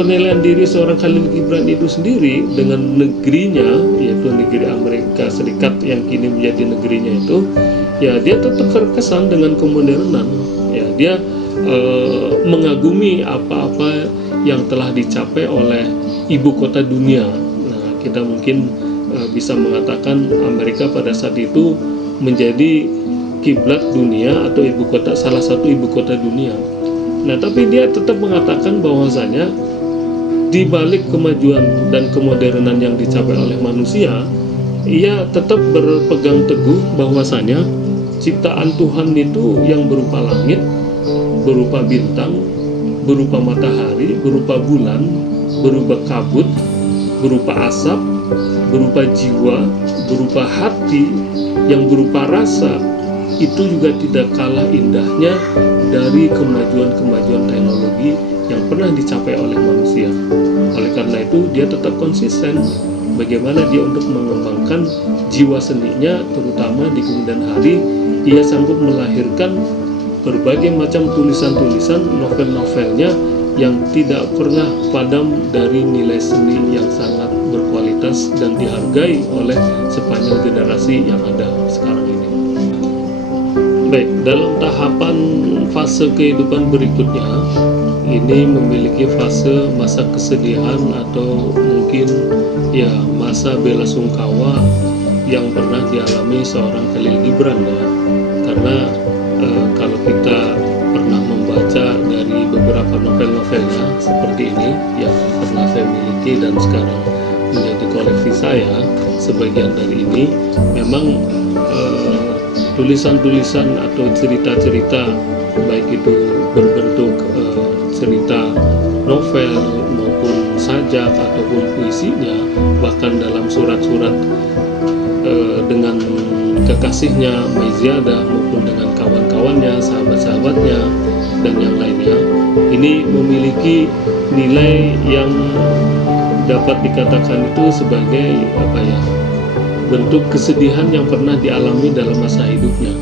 penilaian diri seorang Khalil Gibran itu sendiri dengan negerinya, yaitu negeri Amerika Serikat yang kini menjadi negerinya itu, ya dia tetap terkesan dengan kemodernan. Ya, dia mengagumi apa-apa yang telah dicapai oleh ibu kota dunia. Nah, kita mungkin bisa mengatakan Amerika pada saat itu menjadi kiblat dunia atau salah satu ibu kota dunia. Nah, tapi dia tetap mengatakan bahwasanya di balik kemajuan dan kemodernan yang dicapai oleh manusia, ia tetap berpegang teguh bahwasanya ciptaan Tuhan itu yang berupa langit, berupa bintang, berupa matahari, berupa bulan, berupa kabut, berupa asap, berupa jiwa, berupa hati, yang berupa rasa, itu juga tidak kalah indahnya dari kemajuan-kemajuan teknologi yang pernah dicapai oleh manusia. Oleh karena itu, dia tetap konsisten bagaimana dia untuk mengembangkan jiwa seninya, terutama di kemudian hari ia sanggup melahirkan berbagai macam tulisan-tulisan, novel-novelnya yang tidak pernah padam dari nilai seni yang sangat berkualitas dan dihargai oleh sepanjang generasi yang ada sekarang ini. Baik, dalam tahapan fase kehidupan berikutnya, ini memiliki fase masa kesedihan atau mungkin ya masa bela sungkawa yang pernah dialami seorang Khalil Gibran ya. Karena kalau kita pernah membaca dari beberapa novel-novelnya seperti ini yang pernah saya miliki dan sekarang menjadi koleksi saya, sebagian dari ini memang tulisan-tulisan atau cerita-cerita baik itu berbentuk cerita novel maupun sajak ataupun puisinya, bahkan dalam surat-surat dengan kekasihnya Maiziadah maupun dengan kawan-kawannya, sahabat-sahabatnya dan yang lainnya, ini memiliki nilai yang dapat dikatakan itu sebagai bentuk kesedihan yang pernah dialami dalam masa hidupnya.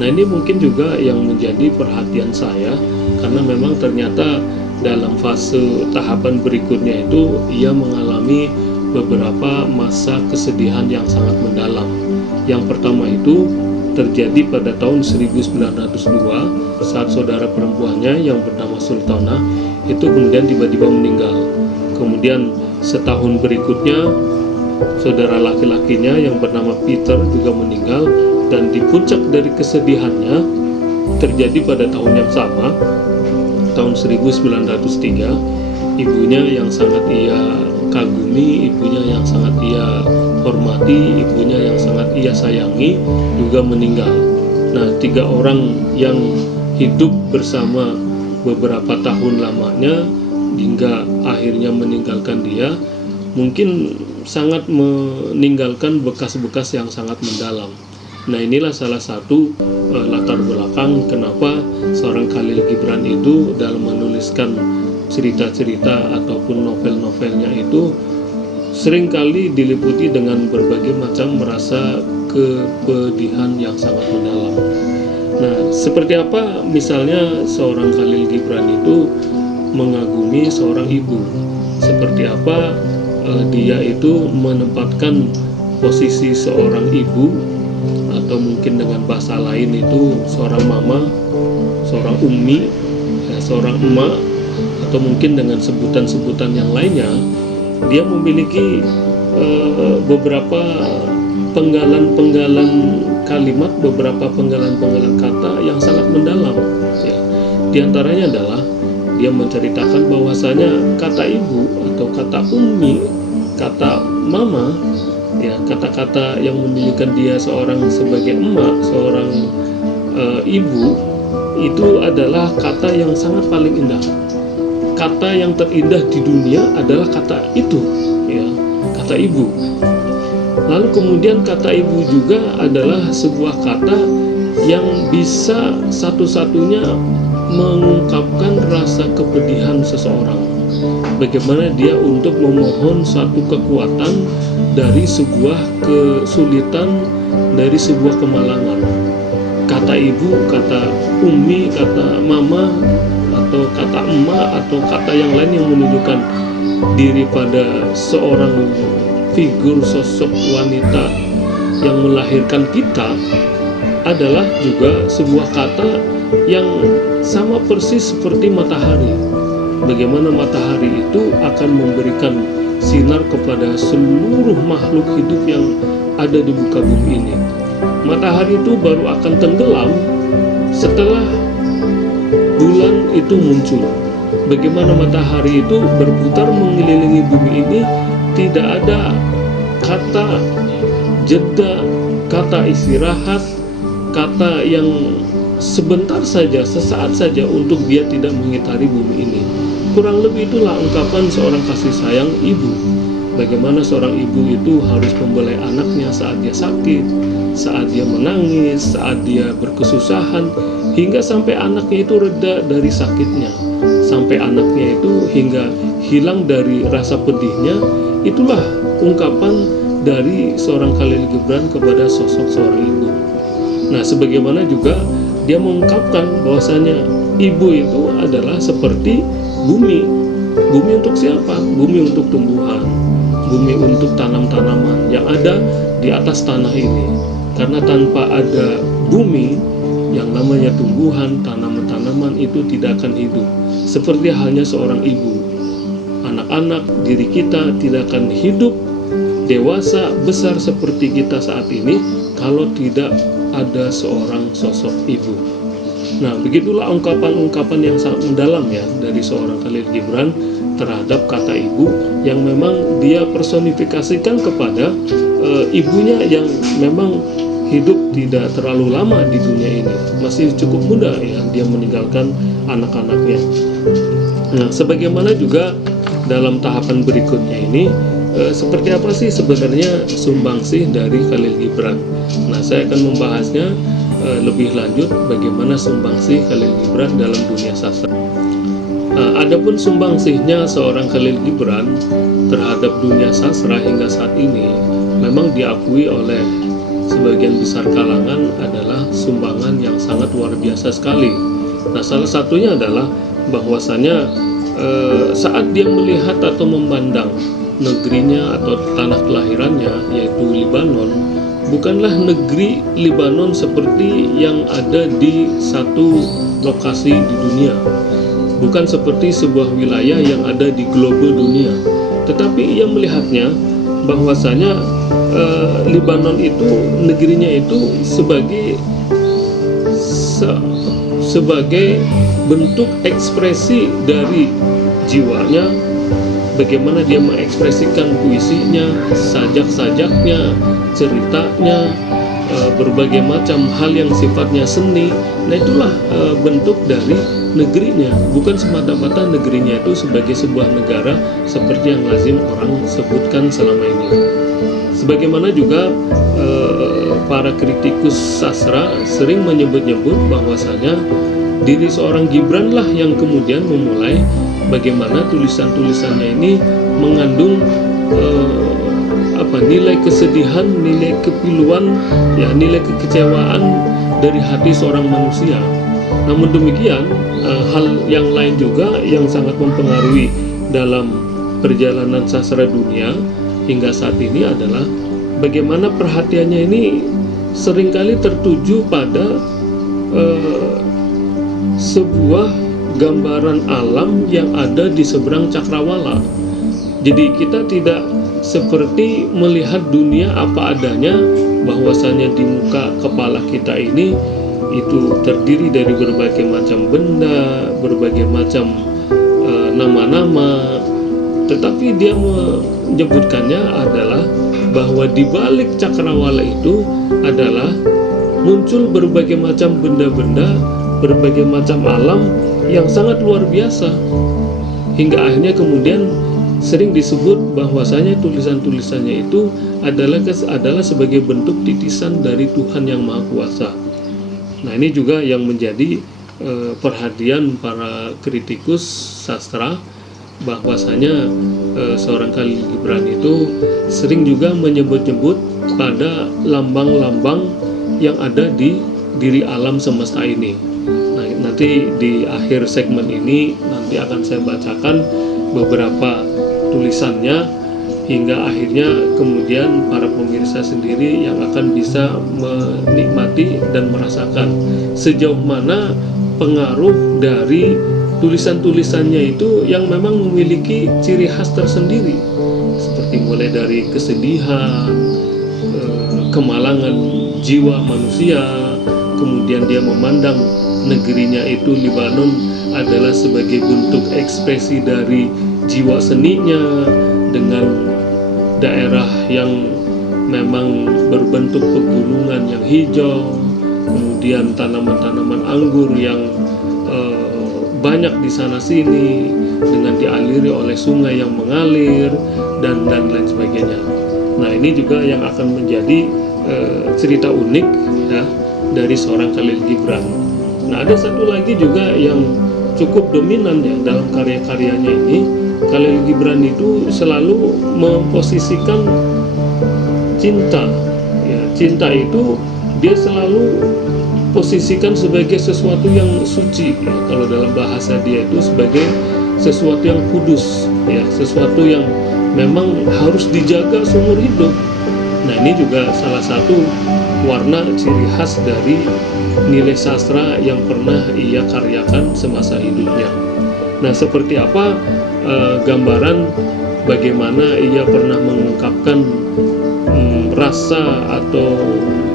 Nah, ini mungkin juga yang menjadi perhatian saya, karena memang ternyata dalam fase tahapan berikutnya itu ia mengalami beberapa masa kesedihan yang sangat mendalam. Yang pertama itu terjadi pada tahun 1902 saat saudara perempuannya yang bernama Sultana itu kemudian tiba-tiba meninggal. Kemudian setahun berikutnya saudara laki-lakinya yang bernama Peter juga meninggal, dan di puncak dari kesedihannya terjadi pada tahun yang sama, tahun 1903, ibunya yang sangat ia kagumi, ibunya yang sangat ia hormati, ibunya yang sangat ia sayangi juga meninggal. Nah, 3 orang yang hidup bersama beberapa tahun lamanya hingga akhirnya meninggalkan dia, mungkin sangat meninggalkan bekas-bekas yang sangat mendalam. Nah, inilah salah satu latar belakang kenapa seorang Khalil Gibran itu dalam menuliskan cerita-cerita ataupun novel-novelnya itu seringkali diliputi dengan berbagai macam merasa kepedihan yang sangat mendalam. Nah, seperti apa misalnya seorang Khalil Gibran itu mengagumi seorang ibu, seperti apa dia itu menempatkan posisi seorang ibu, atau mungkin dengan bahasa lain itu seorang mama, seorang ummi, seorang emak, atau mungkin dengan sebutan-sebutan yang lainnya. Dia memiliki beberapa penggalan-penggalan kalimat, beberapa penggalan-penggalan kata yang sangat mendalam ya. Di antaranya adalah dia menceritakan bahwasanya kata ibu atau kata ummi, kata mama ya, kata-kata yang menunjukkan dia seorang sebagai emak, seorang ibu, itu adalah kata yang sangat paling indah. Kata yang terindah di dunia adalah kata itu ya, kata ibu. Lalu kemudian kata ibu juga adalah sebuah kata yang bisa satu-satunya mengungkapkan rasa kepedihan seseorang. Bagaimana dia untuk memohon satu kekuatan dari sebuah kesulitan, dari sebuah kemalangan. kata ibu, kata umi, kata mama, atau kata emak, atau kata yang lain yang menunjukkan diri pada seorang figur sosok wanita yang melahirkan kita adalah juga sebuah kata yang sama persis seperti matahari. Bagaimana matahari itu akan memberikan sinar kepada seluruh makhluk hidup yang ada di muka bumi ini. Matahari itu baru akan tenggelam setelah bulan itu muncul. Bagaimana matahari itu berputar mengelilingi bumi ini, tidak ada kata jeda, kata istirahat, kata yang sebentar saja, sesaat saja untuk dia tidak mengitari bumi ini. Kurang lebih itulah ungkapan seorang kasih sayang ibu. Bagaimana seorang ibu itu harus membelai anaknya saat dia sakit, saat dia menangis, saat dia berkesusahan, hingga sampai anaknya itu reda dari sakitnya, sampai anaknya itu hingga hilang dari rasa pedihnya. Itulah ungkapan dari seorang Khalil Gibran kepada sosok seorang ibu. Nah, sebagaimana juga dia mengungkapkan bahwasanya ibu itu adalah seperti bumi. Bumi untuk siapa? Bumi untuk tumbuhan, bumi untuk tanam-tanaman yang ada di atas tanah ini. Karena tanpa ada bumi, yang namanya tumbuhan, tanaman-tanaman itu tidak akan hidup. Seperti halnya seorang ibu, anak-anak, diri kita tidak akan hidup dewasa besar seperti kita saat ini kalau tidak ada seorang sosok ibu. Nah, begitulah ungkapan-ungkapan yang sangat mendalam ya dari seorang Khalil Gibran terhadap kata ibu, yang memang dia personifikasikan kepada ibunya yang memang hidup tidak terlalu lama di dunia ini, masih cukup muda ya dia meninggalkan anak-anaknya. Nah, sebagaimana juga dalam tahapan berikutnya ini, seperti apa sih sebenarnya sumbangsih dari Khalil Gibran? Nah, saya akan membahasnya lebih lanjut bagaimana sumbangsih Khalil Gibran dalam dunia sastra. Adapun sumbangsihnya seorang Khalil Gibran terhadap dunia sastra hingga saat ini memang diakui oleh sebagian besar kalangan adalah sumbangan yang sangat luar biasa sekali. Nah, salah satunya adalah bahwasanya saat dia melihat atau memandang negerinya atau tanah kelahirannya, yaitu Libanon, bukanlah negeri Libanon seperti yang ada di satu lokasi di dunia, bukan seperti sebuah wilayah yang ada di global dunia, tetapi ia melihatnya bahwasanya Libanon itu, negerinya itu sebagai bentuk ekspresi dari jiwanya. Bagaimana dia mengekspresikan puisinya, sajak-sajaknya, ceritanya, berbagai macam hal yang sifatnya seni. Nah, itulah bentuk dari negerinya, bukan semata-mata negerinya itu sebagai sebuah negara seperti yang lazim orang sebutkan selama ini. Sebagaimana juga para kritikus sastra sering menyebut-nyebut bahwasanya diri seorang Gibran lah yang kemudian memulai bagaimana tulisan-tulisannya ini mengandung nilai kesedihan, nilai kepiluan, ya, nilai kekecewaan dari hati seorang manusia. Namun demikian, hal yang lain juga yang sangat mempengaruhi dalam perjalanan sastra dunia hingga saat ini adalah bagaimana perhatiannya ini seringkali tertuju pada sebuah gambaran alam yang ada di seberang cakrawala. Jadi kita tidak seperti melihat dunia apa adanya, bahwasanya di muka kepala kita ini itu terdiri dari berbagai macam benda, berbagai macam nama-nama, tetapi dia menyebutkannya adalah bahwa di balik cakrawala itu adalah muncul berbagai macam benda-benda, berbagai macam alam yang sangat luar biasa, hingga akhirnya kemudian sering disebut bahwasanya tulisan-tulisannya itu adalah sebagai bentuk titisan dari Tuhan yang Maha Kuasa. Nah, ini juga yang menjadi perhatian para kritikus sastra, bahwasanya seorang Khalil Gibran itu sering juga menyebut-nyebut pada lambang-lambang yang ada di diri alam semesta ini. Nah, nanti di akhir segmen ini nanti akan saya bacakan beberapa tulisannya, hingga akhirnya kemudian para pemirsa sendiri yang akan bisa menikmati dan merasakan sejauh mana pengaruh dari tulisan-tulisannya itu yang memang memiliki ciri khas tersendiri, seperti mulai dari kesedihan, kemalangan jiwa manusia, kemudian dia memandang negerinya itu Libanon adalah sebagai bentuk ekspresi dari jiwa seninya, dengan daerah yang memang berbentuk pegunungan yang hijau, kemudian tanaman-tanaman anggur yang banyak di sana sini, dengan dialiri oleh sungai yang mengalir dan lain sebagainya. Nah, ini juga yang akan menjadi cerita unik ya dari seorang Khalil Gibran. Nah, ada satu lagi juga yang cukup dominan ya dalam karya-karyanya ini. Khalil Gibran itu selalu memposisikan cinta ya. Cinta itu dia selalu posisikan sebagai sesuatu yang suci ya. Kalau dalam bahasa dia itu sebagai sesuatu yang kudus ya, sesuatu yang memang harus dijaga seumur hidup. Nah, ini juga salah satu warna ciri khas dari nilai sastra yang pernah ia karyakan semasa hidupnya. Nah, seperti apa gambaran bagaimana ia pernah mengungkapkan rasa atau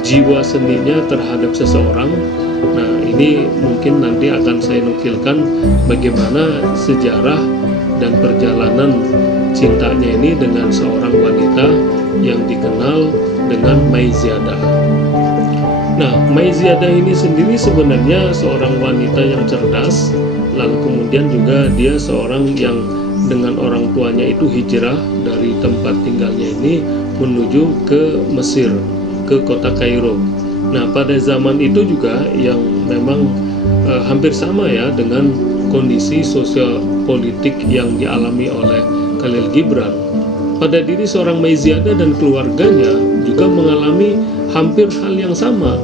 jiwa seninya terhadap seseorang. Nah, ini mungkin nanti akan saya nukilkan bagaimana sejarah dan perjalanan cintanya ini dengan seorang wanita yang dikenal dengan Maiziadah. Nah, Maiziadah ini sendiri sebenarnya seorang wanita yang cerdas, lalu kemudian juga dia seorang yang dengan orang tuanya itu hijrah dari tempat tinggalnya ini menuju ke Mesir, ke kota Kairo. Nah, pada zaman itu juga yang memang hampir sama ya dengan kondisi sosial politik yang dialami oleh Khalil Gibran. Pada diri seorang Maiziadah dan keluarganya juga mengalami hampir hal yang sama.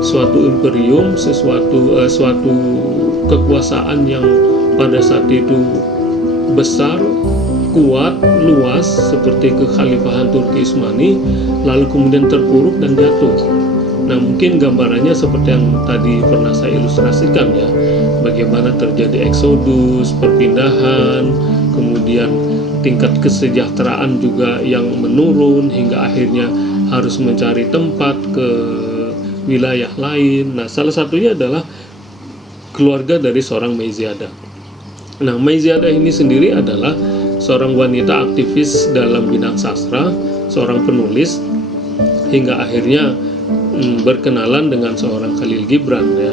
Suatu imperium, suatu kekuasaan yang pada saat itu besar, kuat, luas seperti kekhalifahan Turki Utsmani, lalu kemudian terpuruk dan jatuh. Nah, mungkin gambarannya seperti yang tadi pernah saya ilustrasikan ya, bagaimana terjadi eksodus, perpindahan, kemudian tingkat kesejahteraan juga yang menurun hingga akhirnya harus mencari tempat ke wilayah lain. Nah, salah satunya adalah keluarga dari seorang Maiziadah. Nah, Maiziadah ini sendiri adalah seorang wanita aktivis dalam bidang sastra, seorang penulis, hingga akhirnya berkenalan dengan seorang Khalil Gibran ya.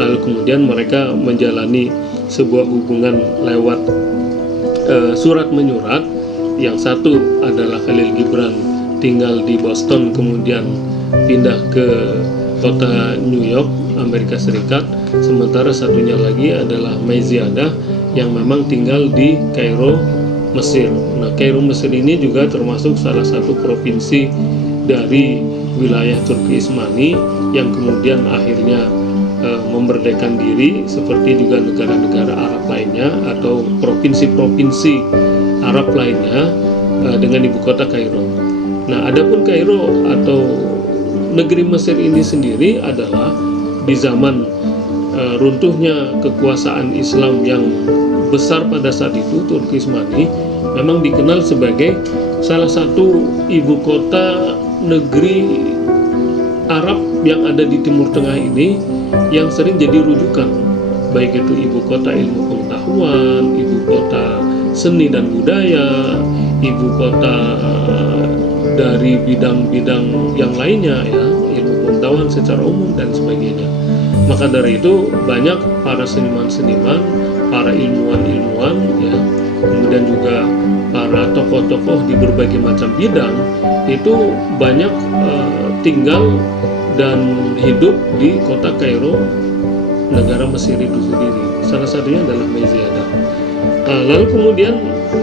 Lalu kemudian mereka menjalani sebuah hubungan lewat surat menyurat. Yang satu adalah Khalil Gibran tinggal di Boston, kemudian pindah ke kota New York, Amerika Serikat. Sementara satunya lagi adalah Maiziadah yang memang tinggal di Kairo, Mesir. Nah, Kairo Mesir ini juga termasuk salah satu provinsi dari wilayah Turki Utsmani yang kemudian akhirnya memerdekakan diri, seperti juga negara-negara Arab lainnya atau provinsi-provinsi Arab lainnya dengan ibu kota Kairo. Nah, adapun Kairo atau negeri Mesir ini sendiri adalah di zaman runtuhnya kekuasaan Islam yang besar pada saat itu, Turki Utsmani, memang dikenal sebagai salah satu ibu kota negeri Arab yang ada di Timur Tengah ini, yang sering jadi rujukan, baik itu ibu kota ilmu pengetahuan, ibu kota seni dan budaya, ibu kota dari bidang-bidang yang lainnya ya, ilmu pengetahuan secara umum dan sebagainya. Maka dari itu banyak para seniman-seniman, para ilmuwan-ilmuwan ya, kemudian juga para tokoh-tokoh di berbagai macam bidang itu banyak tinggal dan hidup di kota Kairo, negara Mesir itu sendiri. Salah satunya adalah Maiziadah. Lalu kemudian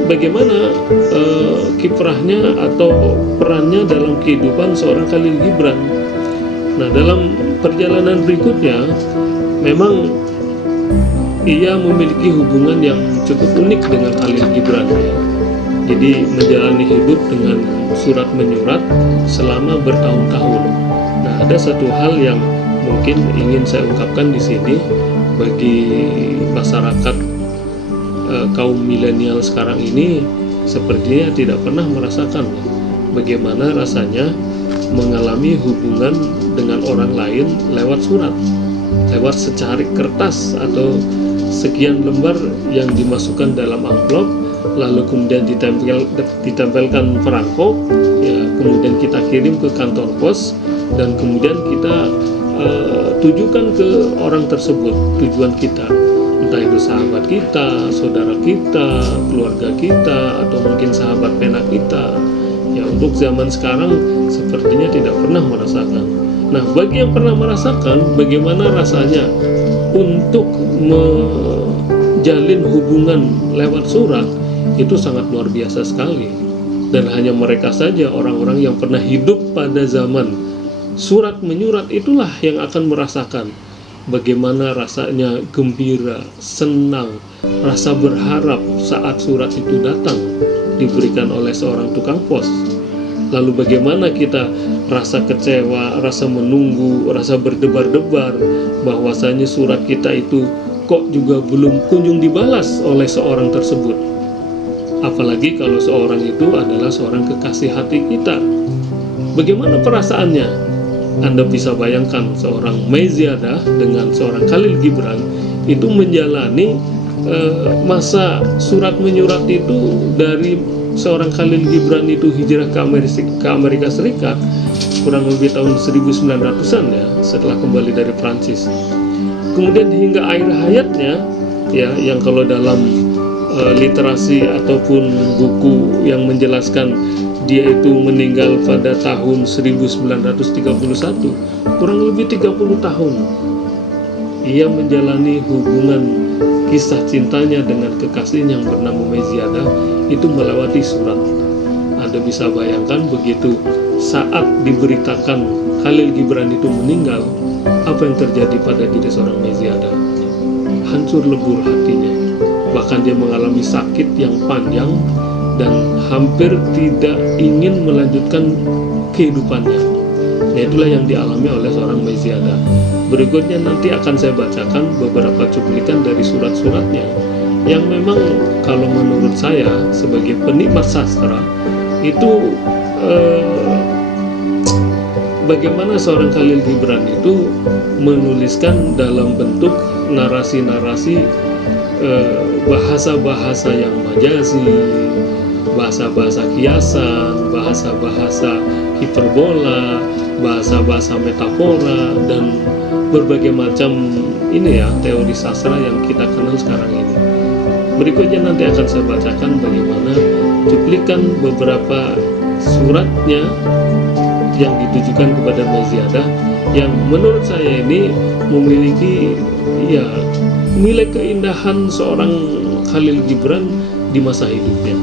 bagaimana kiprahnya atau perannya dalam kehidupan seorang Khalil Gibran? Nah, dalam perjalanan berikutnya memang ia memiliki hubungan yang cukup unik dengan Khalil Gibran ya. Jadi menjalani hidup dengan surat menyurat selama bertahun-tahun. Nah, ada satu hal yang mungkin ingin saya ungkapkan di sini bagi masyarakat kaum milenial sekarang ini, sepertinya tidak pernah merasakan bagaimana rasanya mengalami hubungan dengan orang lain lewat surat, lewat secarik kertas atau sekian lembar yang dimasukkan dalam amplop, lalu kemudian ditempelkan perangko, ya, kemudian kita kirim ke kantor pos, dan kemudian kita tujukan ke orang tersebut tujuan kita, entah itu sahabat kita, saudara kita, keluarga kita, atau mungkin sahabat pena kita. Ya, untuk zaman sekarang sepertinya tidak pernah merasakan. Nah, bagi yang pernah merasakan, bagaimana rasanya untuk menjalin hubungan lewat surat, itu sangat luar biasa sekali. Dan hanya mereka saja, orang-orang yang pernah hidup pada zaman surat menyurat itulah yang akan merasakan bagaimana rasanya gembira, senang, rasa berharap saat surat itu datang diberikan oleh seorang tukang pos. Lalu bagaimana kita rasa kecewa, rasa menunggu, rasa berdebar-debar bahwasanya surat kita itu kok juga belum kunjung dibalas oleh seorang tersebut. Apalagi kalau seorang itu adalah seorang kekasih hati kita. Bagaimana perasaannya? Anda bisa bayangkan seorang Meiziadah dengan seorang Khalil Gibran itu menjalani masa surat menyurat itu. Dari seorang Khalil Gibran itu hijrah ke Amerika Serikat kurang lebih tahun 1900-an ya, setelah kembali dari Prancis. Kemudian hingga akhir hayatnya ya, yang kalau dalam literasi ataupun buku yang menjelaskan dia itu meninggal pada tahun 1931, kurang lebih 30 tahun ia menjalani hubungan kisah cintanya dengan kekasihnya yang bernama Meiziadah itu melewati surat. Anda bisa bayangkan begitu saat diberitakan Khalil Gibran itu meninggal, apa yang terjadi pada diri seorang Meiziadah? Hancur lebur hatinya, bahkan dia mengalami sakit yang panjang dan hampir tidak ingin melanjutkan kehidupannya. Nah, itulah yang dialami oleh seorang Meiziadah. Berikutnya nanti akan saya bacakan beberapa cuplikan dari surat-suratnya yang memang kalau menurut saya sebagai penikmat sastra itu bagaimana seorang Khalil Gibran itu menuliskan dalam bentuk narasi-narasi bahasa-bahasa yang majazi, bahasa-bahasa kiasan, bahasa-bahasa hiperbola, bahasa-bahasa metafora, dan berbagai macam ini ya, teori sastra yang kita kenal sekarang ini. Berikutnya nanti akan saya bacakan bagaimana cuplikan beberapa suratnya yang ditujukan kepada Meiziadah yang menurut saya ini memiliki ya nilai keindahan seorang Khalil Gibran di masa hidupnya.